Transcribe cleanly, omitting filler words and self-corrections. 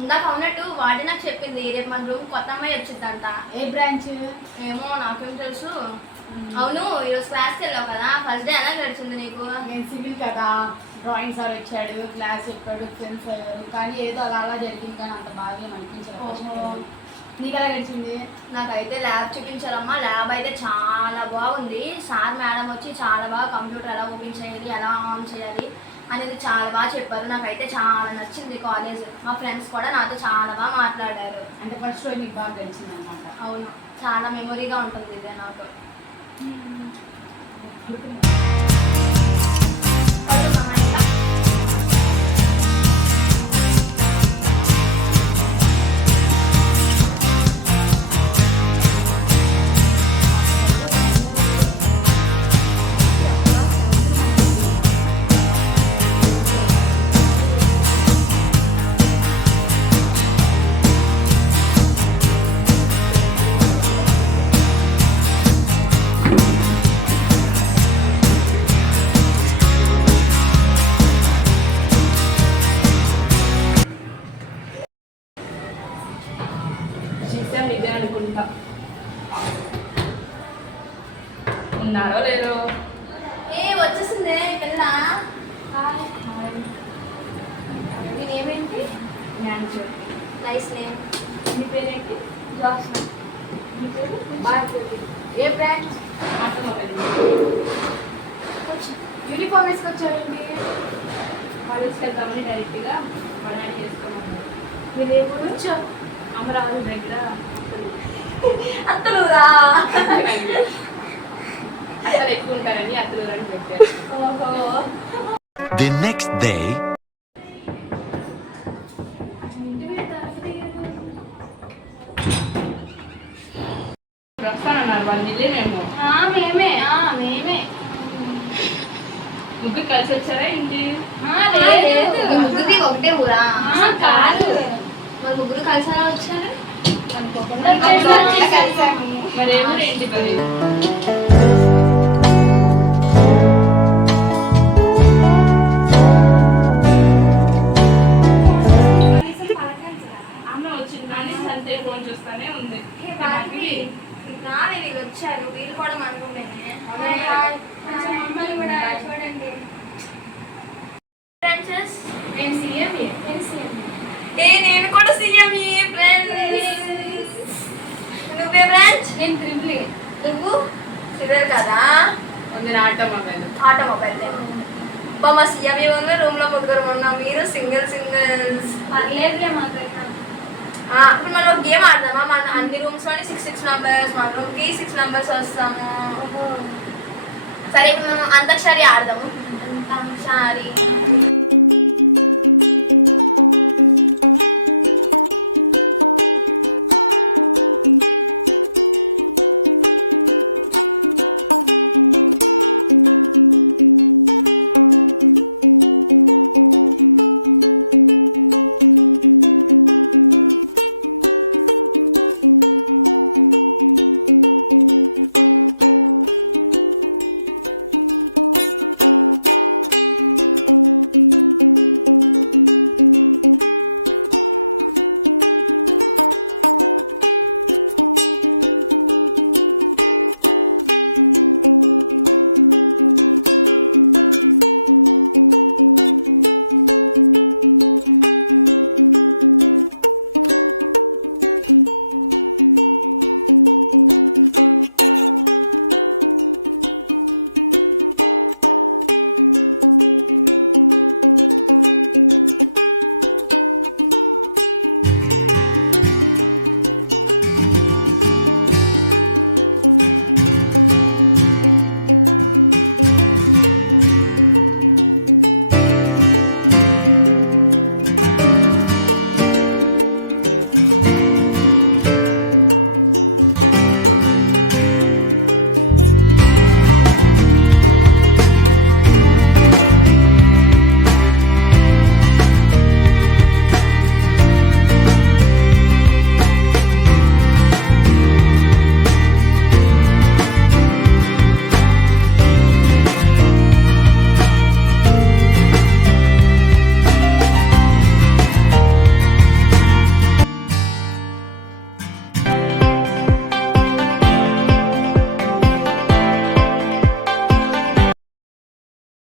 ఇందాక ఉన్నట్టు వాటి నాకు చెప్పింది రేపు మన రూమ్ కొత్త అమ్మాయి వచ్చిందంట. ఏ బ్రాంచ్ ఏమో నాకేం తెలుసు. అవును ఈరోజు క్లాస్కి వెళ్ళావు కదా, ఫస్ట్ డే ఎలా గడిచింది నీకు? నేను సివిల్ కదా, డ్రాయింగ్ సార్ వచ్చాడు, క్లాస్ చెప్పాడు, ఫ్రెండ్స్ కానీ ఏదో అలా అలా జరిగింది కానీ అంత బాగా అనిపించలేదు. నీకు ఎలా గడిచింది? నాకైతే ల్యాబ్ చూపించారమ్మా. ల్యాబ్ అయితే చాలా బాగుంది. సార్ మేడం వచ్చి చాలా బాగా కంప్యూటర్ ఎలా ఓపెన్ చేయాలి, ఎలా ఆన్ చేయాలి అనేది చాలా బాగా చెప్పారు. నాకైతే చాలా నచ్చింది కాలేజ్. మా ఫ్రెండ్స్ కూడా నాతో చాలా బాగా మాట్లాడారు. అంటే ఫస్ట్ రోజు నీకు బాగా గడిచింది అనమాట. అవును, చాలా మెమొరీగా ఉంటుంది ఇది నాకు. ఇదే అనుకుంటా. ఉన్నారో లేరో. వచ్చేసిందే పిల్ల. నీ నేమ్ ఏంటి? Nice name. నీ పేరేంటి? జాస్మిన్. నీ పేరు? భారతి. ఏ బ్రాంచ్? ఆటోమొబైల్. యూనిఫామ్ వేసుకొచ్చారండి. కాలేజ్కి వెళ్తామని డైరెక్ట్గా మా డాడీ వేసుకోమన్నారు. మీరు ఏ ఊరు? అమరావతి దగ్గర అత్తలురా. అసలు ఎక్కువ ఉంటారని అత్తలూరని పెట్టారు. The next day. వస్తానన్నారు వాళ్ళు. వెళ్ళేనేమో. మేమే ముగ్గురు కలిసి వచ్చారా ఏంటి? ముగ్గురికి ఒకటే ఊరా? కాదు, మరి ముగ్గురు కలిసానా వచ్చారు? మరి ఏమో ఏంటి మరి? ఆమె వచ్చింది కానీ అంతే ఫోన్ చూస్తానే ఉంది. వీళ్ళు వచ్చారు, వీళ్ళు కూడా మనలోనే. మమ్మల్ని కూడా చూడండి. నేను కూడా సీఎం. నువ్వే బ్రాంచ్? నేను త్రిబుల్. నువ్వు సివిల్ కదా? నేను ఆటోమొబైల్. ఆటోమొబైల్. మా సీఎం రూమ్ లో ముగ్గురు ఉన్నాం, మీరు సింగిల్స్. పర్లేదులే మాకైతే. ఇప్పుడు మనం ఒక గేమ్ ఆడదామా? మన అన్ని రూమ్స్ లోని 6 మెంబర్స్, మన రూమ్ కి 6 మెంబర్స్ వస్తాము. సరే ఇప్పుడు మనం అంతాక్షరి ఆడదాము. అంతాక్షరి.